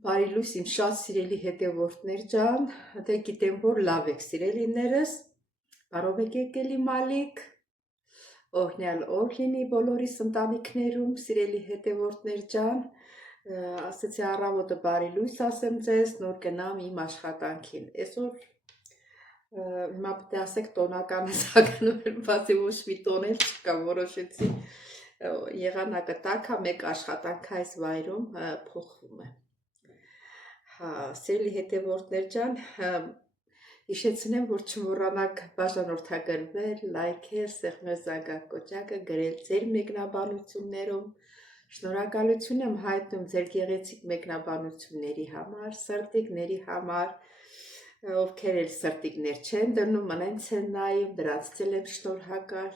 Բարի լույս իմ շատ սիրելի հետևորդներ ջան, դե գիտեմ, որ լավ եք սիրելիներս, բարով եք եկել իմ ալիք, օրհնյալ օր լինի բոլորիս ընտանիքներում, սիրելի հետևորդներ ջան, ասեցի առավոտը բարի լույս ասեմ ձեզ, նոր գնամ իմ աշխատանքին, այսօր հիմա պետք է ասեք տոնականը սականում, բացի ոչ մի տոն էլ չկա, որոշեցի եղանակը տաք է, մեկ աշխատանք այս վայրում փոխվում է։ Սիրելի հետևորդներ ջան, հիշեցնեմ, որ չմոռանաք բաժանորդագրվել, լայքել, սեղմել զանգակ կոճակը, գրել ձեր մեկնաբանություններում։ Շնորհակալություն եմ հայտնում ձեր գեղեցիկ մեկնաբանությունների համար, սրտիկների համար, ովքեր էլ սրտիկներ չեն դնում, մնենց են նայում, դրանց էլ եմ շնորհակալ,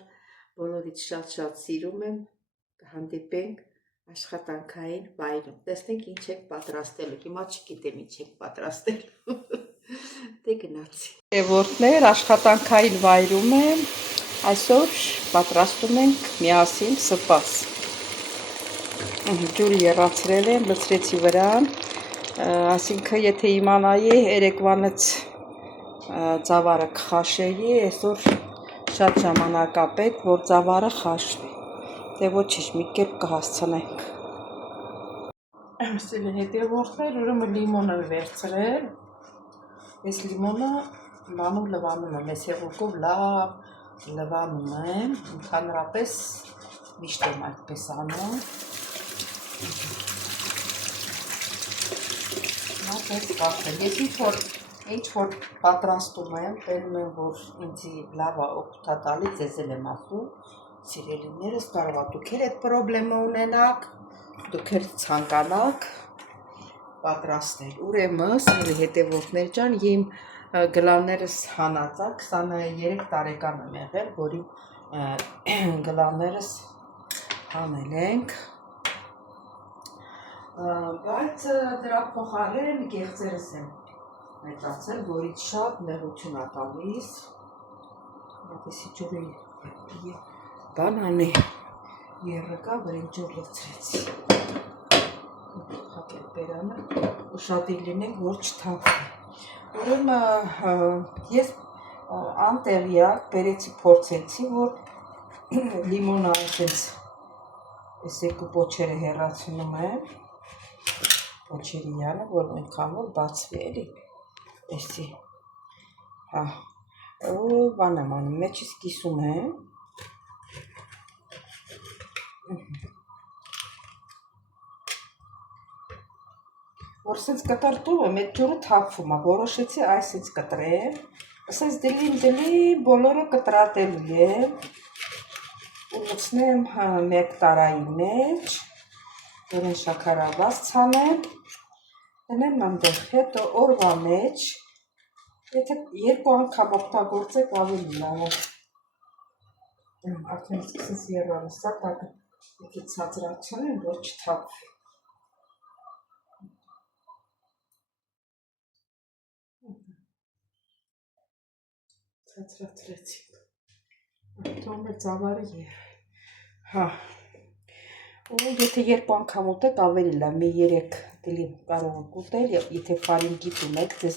բոլորից շատ-շատ սիրում եմ, կհանդիպենք աշխատանքային վայրում, տեսնենք ինչ եք պատրաստելու, հիմա չգիտեմ ինչ եք պատրաստելու, դե գնացի։ Հետևորդներ, աշխատանքային վայրում եմ, այսօր պատրաստում ենք միասին սպաս, ջուրը եռացրել եմ, լցրեցի վրան, այսինքն եթե իմանայի երեկվանից ծավարը կխաշեի, այսօր շատ ժամանակ է պետք, որ ծավարը խաշվի, դե ոչինչ, մի կերպ կհասցնենք։ Սիրելի հետևորդներ, ուրեմն լիմոն եմ վերցրել, այս լիմոնը բանում լվանում եմ, այս հեղուկով լավ լվանում եմ, ընդհանրապես միշտ եմ այդպես անում, այդպես կախել, ես ինչ որ պատրաստում եմ, տենում եմ, որ ինձի լավ է օգուտ տալի, ձեզ էլ եմ ասում, սիրելիներս կարող է դուք էլ այդ պրոբլեմը ունենաք, դուք էլ ցանկանաք պատրաստել, ուրեմն սիրելի հետևորդներ ջան, իմ գլաններս հանած է, 23 տարեկան եմ եղել, որ իմ գլաններս հանել ենք, բայց դրա փոխարեն գեղձերս եմ մեծացել, որից շատ նեղություն է տալիս, այդպիսի ջուրի բանանի եռկա, վրենջով լցրեցի, փակել բերանը, ուշադիր լինենք, որ չթափվի, ուրեմն ես անտեղյակ բերեցի փորձեցի, որ լիմոնը այդպես այս երկու պոչերը հեռացնում եմ, պոչերի յանը, որ այնքան որ բացվի էլի, էսի, բան եմ անում, մեջից կիսում եմ, որ սենց կտրտում եմ, այդ ջուրը թափվում է, որոշեցի այս սենց կտրեմ, սենց դլին բոլորը կտրատելու եմ, ու լցնեմ մեկ տարայի մեջ, որեն շաքարավազ ցանեմ, դնեմ այնտեղ, հետո օրվա մեջ, եթե երկու անգամ օգտագործեք ավելի լավ է, արդեն սկսեց եռանը, սակակը եթե ցածրացնեմ, որ չթափվի, ցածրացրեցինք, թողում է ծավարը եղի, ու եթե երկու անգամ ուտեք ավելի լավ, մի 3 դլի կարող եք ուտել, եթե ֆարինգիտ ունեք, ձեզ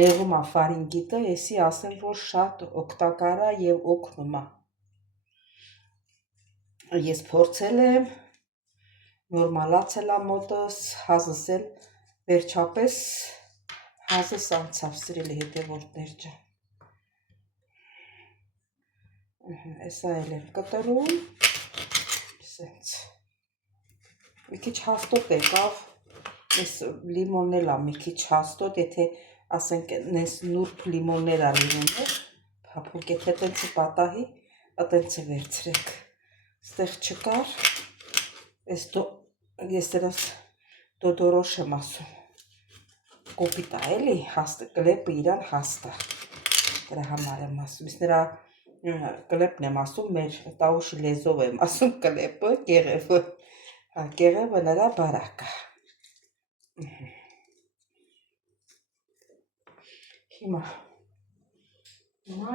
նեղում է ֆարինգիտը, եսի ասեմ, որ շատ օգտակար է և օգնում է, ես փորձել եմ, նորմալացել է մոտս, հազս էլ վերջապես հազս անցավ, սիրելի հետևորդներ ջան, էսա էլ եմ կտրում, սենց, մի քիչ հաստոտ եկավ, ես լիմոնն էլ մի քիչ հաստոտ, եթե ասենք նես նուրբ լիմոններ ա լինում, փափուկ, եթե տենցը պատահի, տենցը վերցրեք, ստեղ չկար, ես դրաս դոդորոշ եմ ասում, կոպիտ է էլի, կլեպը իրան հաստ է, դրա համար եմ ասում, ես նրա կլեպն եմ ասում, մեր տաուշի լեզով եմ ասում կլեպը, կեղևը, կեղևը նրա բարակը, հիմա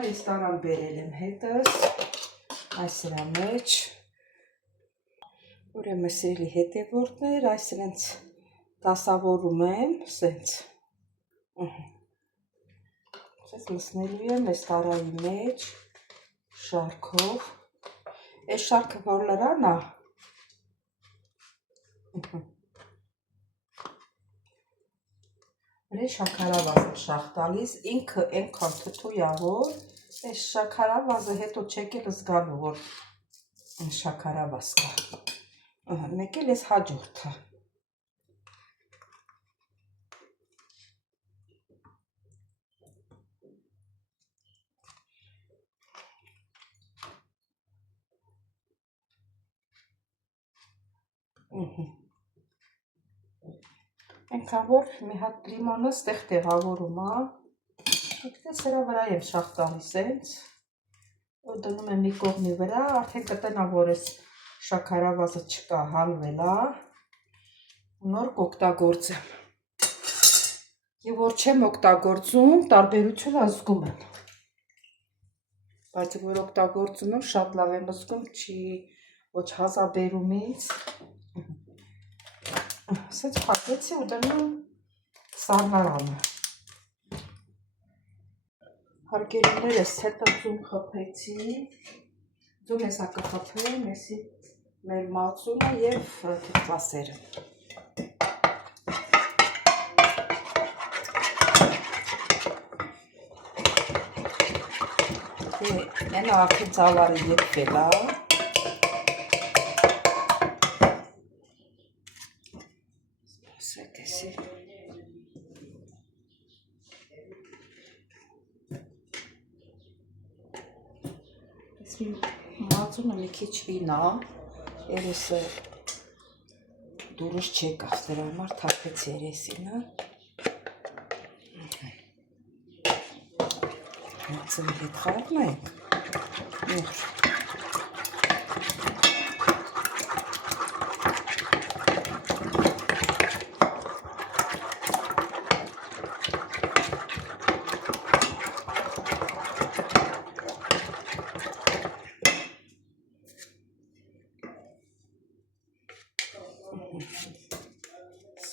ես տարան բերել եմ հետս, այս սրա մեջ, ուրեմն սիրելի հետևորդներ, այս իրենց դասավորում եմ, սենց։ Սենց լսնելու եմ ես տարայի մեջ, շարքով, ես շարքը որ լրանա, Վրե շաքարավազը շախ տալիս, ինքը ենքան թթույա, որ ես շաքարավազը հետո չեք էլ զգալու, որ շաքարավազ կա։ Մեկ էլ ես հաջորդը։ Ենքան որ մի հատ լիմոնը ստեղ տեղավորում, Եկտե սրա վրա եմ շախ տալիս ենց, որ դնում եմ մի կողմի վրա, արդեն կտնամ, որ ես շաքարավազը չկա հալվելա, նոր կօգտագործեմ։ Եվ որ չեմ օգտագործում, տարբերությունը զգում եմ։ Բայց որ օգտագործում եմ, շատ լավ եմ զգում, չի ոչ հազաբերում ինձ։ Սենց փակեցի ու դնում սառնարանը։ Հարգելիներս հետը ձում խփեցի, ձում հեսա կխփեմ, եսի մեր մածունը և թթվասերը։ Ենա արդեն ծավարը ետվել է։ Սպասեք եսի։ Մածունը մի քիչ վինա, երեսը դուրս չեկավ, դրա համար թափեց երեսինը։ Մածունի հետ խառնենք, նոր։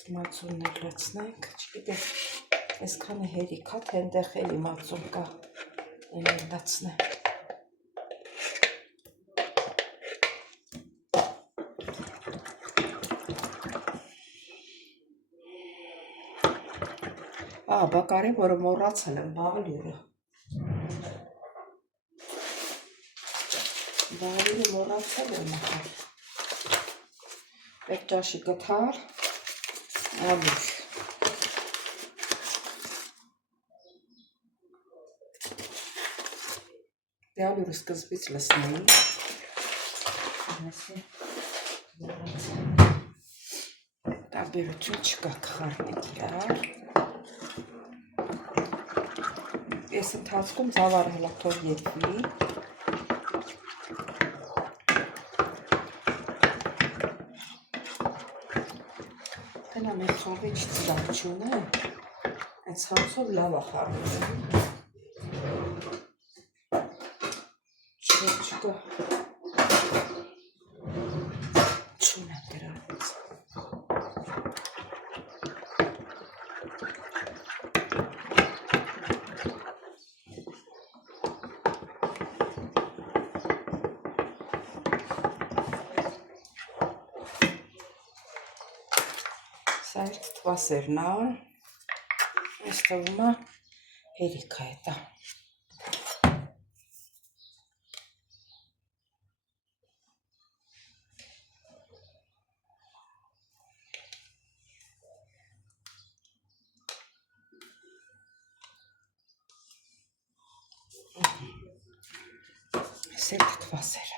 Մածունն էլ լցնենք, չգիտեմ, այսքանը հերիք հա, թե այնտեղ էլի մածուն կա, են էլ լցնեմ։ Բա կարևորը մոռացել եմ բաղլյուրը։ Բաղլյուրը մոռացել եմ ախր։ Մեկ ճաշի գթար, ալուր։ Դե ալյուրը սկզբից լսնեի։ Տարբերություն չկա կխառնենք իրար։ Ես ընթացքում ծավարը հլա թող ետվի։ Տնա մեր խավի չծրակչուն է, այդ սանցով լավ է խառնում։ Չկա չուն եմ դրանից։ Սա իր թթվասերն է, այս թվում է հերիք է հետա։ Սեր թթվասերը։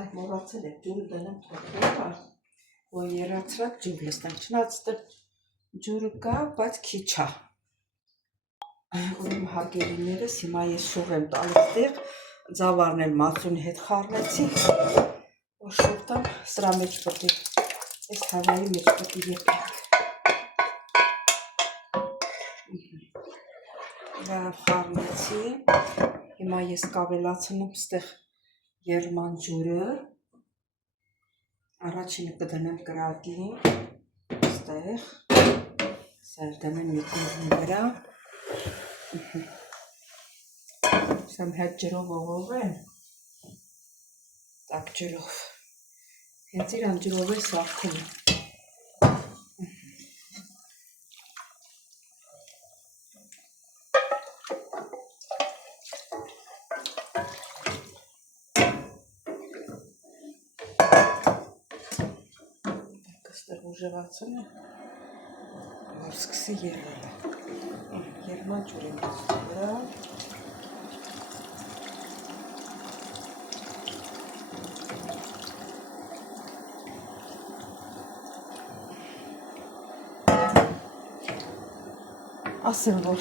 Այդ մոռացել եք ջուրը դնեմ թողնելա, որ երացրակ ջուր լսնեմ, չնայած ջուրը կա, բայց քիչ է։ Ուրեմն հարգելիներս, հիմա ես շուռ եմ տալիս տեղ, ձավարն էլ մածունի հետ խառնեցի, որ շուռ տամ, սրա մեջ պտի, այս հավայի մեջ պտի եպենք։ Լավ խառնեցի, Հիմա ես կավելացնում ստեղ երման ջուրը, առաջինը կդնեմ կրակին, ստեղ, սել դնեմ միկրոֆոնի վրա, սեմ հետ ջրով ողողեմ, տակ ջրով, հենց իրան ջրով է սարքում եմ, ուժեղացում եմ, որ սկսի եղել է, երման ջուր եմ դասում վրա, ասեմ, որ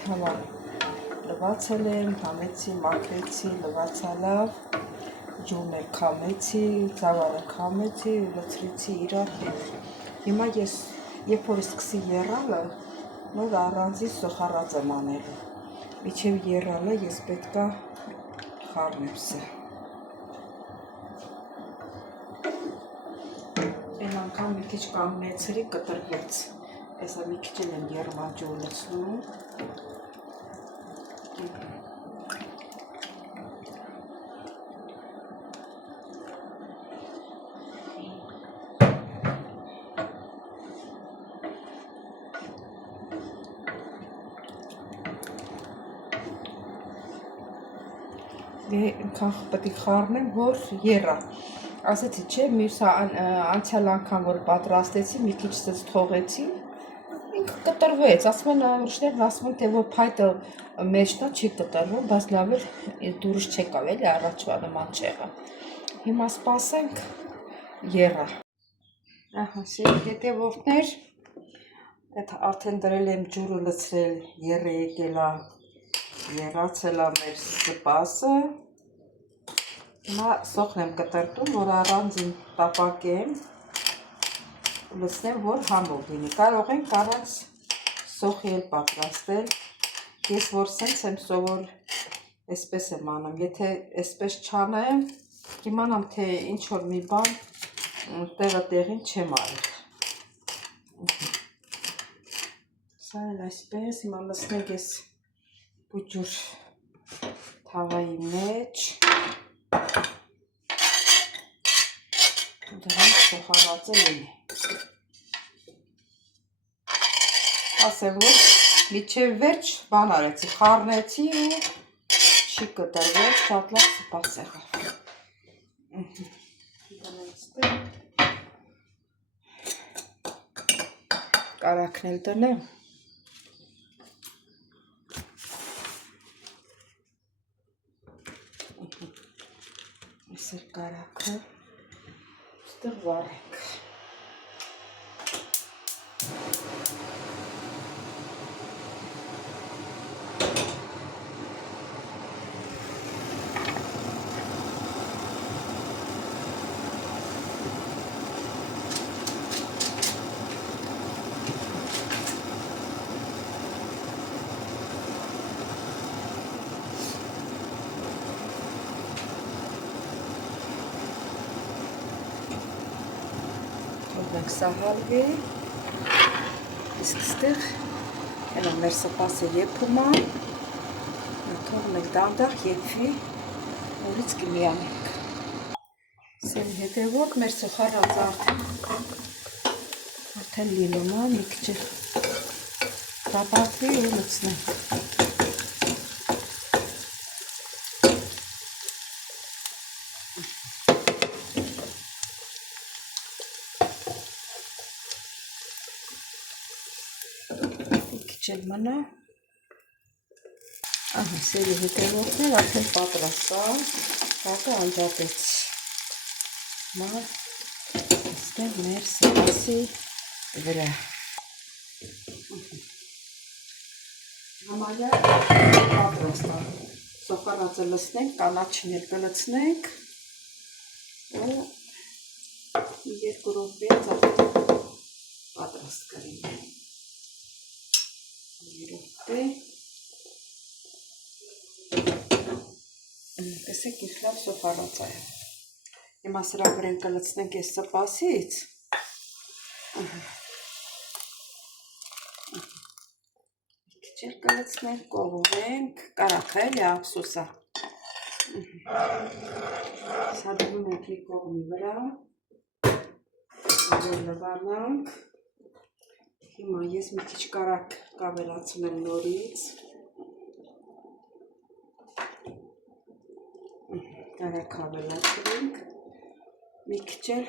թավան լվացել եմ, համեցի, մաքրեցի, լվացա լավ, ջուրն էլ քամեցի, ծավալը քամեցի, լցրեցի իրար հետ։ Հիմա ես, երբ որ սկսի եռալը, նոր առանձին սոխառած եմ անելու։ Մինչև եռալը ես պետքա խառնեմ սա։ Այն անգամ մի քիչ կանգնեցրի, կտրվեց։ Այսա մի քիչ եմ երման ջուր լցնում։ Ինքան պետք է խառնեմ, որ եռա։ Ասեցի, չէ, մյուս անցյալ անգամ, որ պատրաստեցի, մի քիչ ցած թողեցի, ինքը կտրվեց, ասում են անուշներն ասում են, թե որ փայտը մեջն է, չի կտրվում, բայց լավ էլ դուրս չեկավ, էլի առաջվա նման չեղավ։ Հիմա սպասենք, եռա։ Ահա, սիրելի հետևորդներ, այդ արդեն դրել եմ ջուրը լցրել, եռը եկել է, եռացել է մեր սպասը։ Հիմա սոխն եմ կտրտում, որ առանձին տապակեմ, լցնեմ, որ համով լինի։ Կարող ենք առանց սոխի էլ պատրաստել։ Ես որ սենց եմ սովոր, այսպես եմ անում, եթե այսպես չանեմ, կիմանամ, թե ինչ որ մի բան տեղը տեղին չեմ արել։ Սա էլ այսպես, հիմա լցնենք ես բուջուր թավայի մեջ, դրանք սոխառածը լինի։ Ասեմ, որ միջև վերջ բան արեցի, խառնեցի ու չի կտրվել, շատ լավ սպաս եղավ։ Կարակն էլ տնեմ։ Այս էլ կարակը ստեղ վառենք։ Թողնենք սահալվի, իսկ ստեղ հենա մեր սպասը եփում է, թողնենք դանդաղ եփվի, նորից կմիանենք։ Սերի հետևորդ մեր սոխառածը արդեն լինում է, մի քիչ տապակվի ու լցնենք։ Չել մնա, ահա սերի հետևորդներ արդեն պատրաստա, հակը անջատեց, մա ստեղ մեր սպասի վրա, համարյա պատրաստա, սոխառածը լցնենք, կանաչին էլ կլցնենք ու երկու րոպե պատրաստ կլինի։ Երոպե Տեսեք ինչ լավ սոփարած է։ Հիմա սրա վրա կլցնենք այս սպասից։ Քիչ կլցնենք, կողովենք, կարա էլի ափսոսա։ Սա դնում ենք մի կողմի վրա։ Լվանանք։ Հիմա ես մի քիչ կարակ կավելացնեմ նորից։ Կարակ ավելացրենք։ Մի քիչ էլ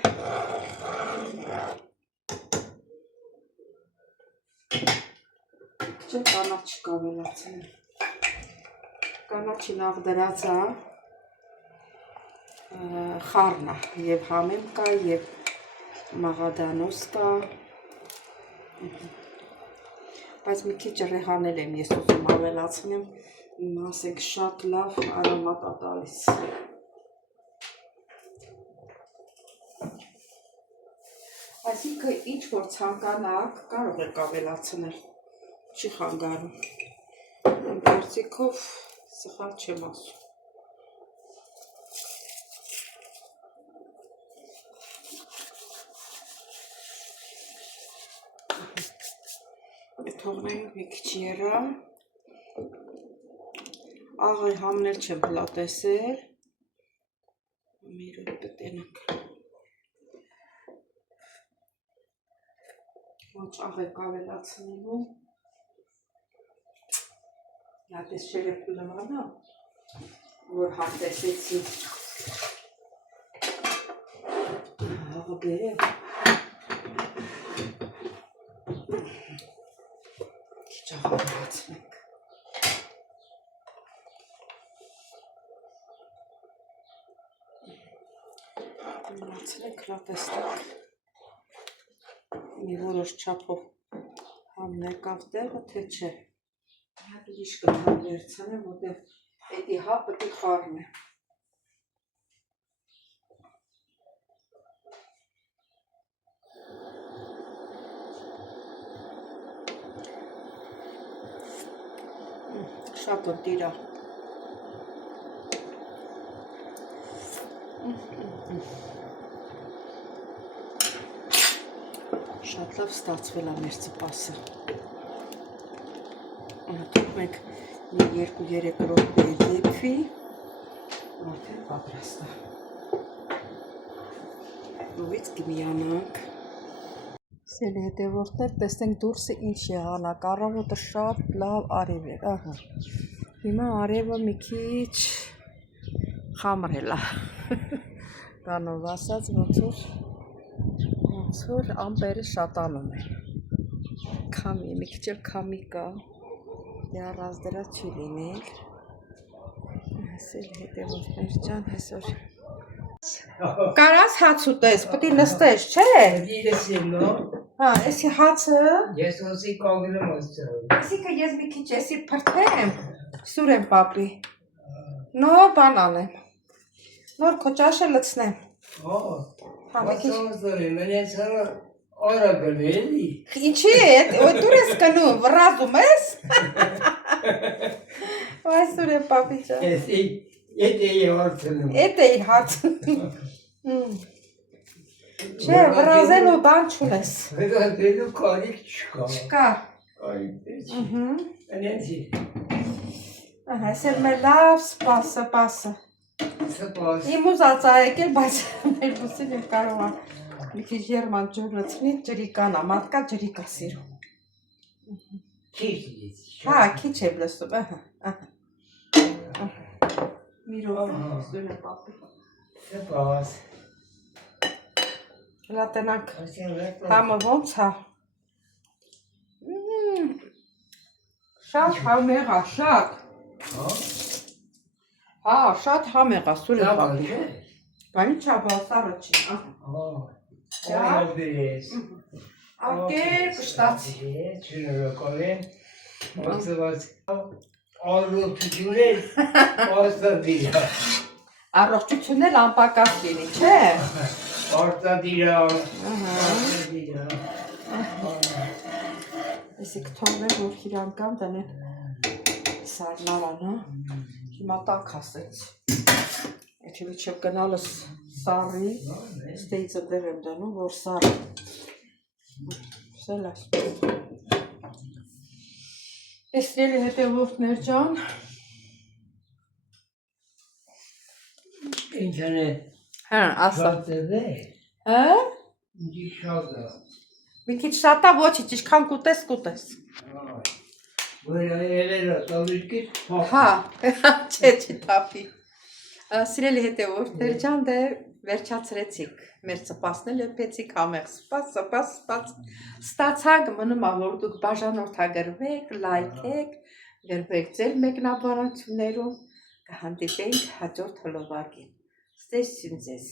կանաչ կավելացնեմ։ Կանաչին աղդրած է խառն է, եւ համեմ կա, եւ մաղադանոս կա։ Բայց մի քիչ ռեհանել եմ ես ուզում ավելացնեմ, ասենք շատ լավ արոմատ է տալիս։ Այսինքն ինչ որ ցանկանաք, կարող եք ավելացնել, չի խանգարում։ Կարծիքով սխալ չեմ ասում։ Թողնենք մի քիչ երա։ Աղը համնել չեմ պլատեսել։ Մի րոպե տենանք։ Ոչ աղեք ավելացնելու։ Հատես շերեփ կլմանա, որ հատեսեցի։ Աղը բերեմ։ Քիչ ավելացնենք։ Մնացրեք լատեստեք։ Մի որոշ չափով համնեկավ տեղը, թե չէ։ Հատ ուրիշ կտամ վերցնեմ, որտեղ էդի հա պետք է խառնե։ Շատ ընտիր է։ Շատ լավ ստացվել է մեր ծպասը։ Թող մենք մի 2-3 րոպե եփվի, արդեն պատրաստ է։ Նորից կմիանանք։ Սելի հետևորդներ, տեսնենք դուրսը ինչ եղանակ, առավոտը շատ լավ արև էր, ահա։ Հիմա արևը մի քիչ խամրել է։ Կանով ասած, ոնց որ ամպերը շատանում է։ Քամի, մի քիչ էլ քամի կա։ Դրա ռազդրա չի լինել։ Սելի հետևորդներ ջան, այսօր Կարաս հաց ուտես, պետք է նստես, չէ՞։ Հա, էսի հացը։ Ես ոզի կողնեմ ոստրում։ Այսինքն ես մի քիչ էսի փրթեմ, Սուրեն պապի։ Նոր բան անեմ։ Նոր քոճաշը լցնեմ։ Հա, մի քիչ։ Մենես օրա գնելի։ Ինչի՞ է, դուր ես կնում, վրազում ես։ Այ Սուրեն պապի ջան։ Էսի Էդեի հարցնում։ Էդեի հարցնում։ Չէ, վրազելու բան չունես։ Վրազելու կարիք չկա։ Չկա։ Կարիք չի։ Անենցի։ Ահա, այսօր մեր լավ սպասը։ Սպաս։ Իմ ուզած ա եկել, բայց մեր բուսին եմ կարող ա մի քիչ ջերման ջուր լցնի, ջրիկան ա, մարդկա ջրիկ ա սիրում։ Քիչ ես։ Հա, քիչ եմ լսում, ահա։ Մի րոպե, Սուրեն պապի։ Սպաս։ Հլա տնանք, համը ոնց ա։ Շատ համեղ ա, շատ։ Հա, շատ համեղ ա, Սուրեն պապի։ Բա ինչ ա, բասարը չի, ահա։ Ակեր կշտացի։ Չնորոքով Ոսված առողջություններ արտադիր է։ Առողջություններ անպակաս լինի, չէ՞։ Արտադիր է։ Էսի կթողնեմ, որ հիրանքան տնեն սարնարան, հա։ Հիմա տակ ասեց։ Եթե միջև գնալս սարի, ստեյցը դեր եմ դնում, որ սարը։ Սել ասում։ Էսրելի հետևորդներ ջան։ Ինտերնետ Հա, ասա։ շատ է։ Հա? Ինչի շատ է։ Մի քիչ շատ է, ոչինչ, ինչքան կուտես։ Որ այելերը տալուկի Հա, չէ, չթափի։ Սիրելի հետևորդներ ջան, դե վերջացրեցիք։ Մեր սպասնել եպեցիք համեղ սպաս, ստացանք, մնում է, որ դուք բաժանորդագրվեք, լայքեք, գրվեք ձեր մեկնաբանություններում, կհանդիպենք հաջորդ հոլովակին։ Ստեսություն ձեզ։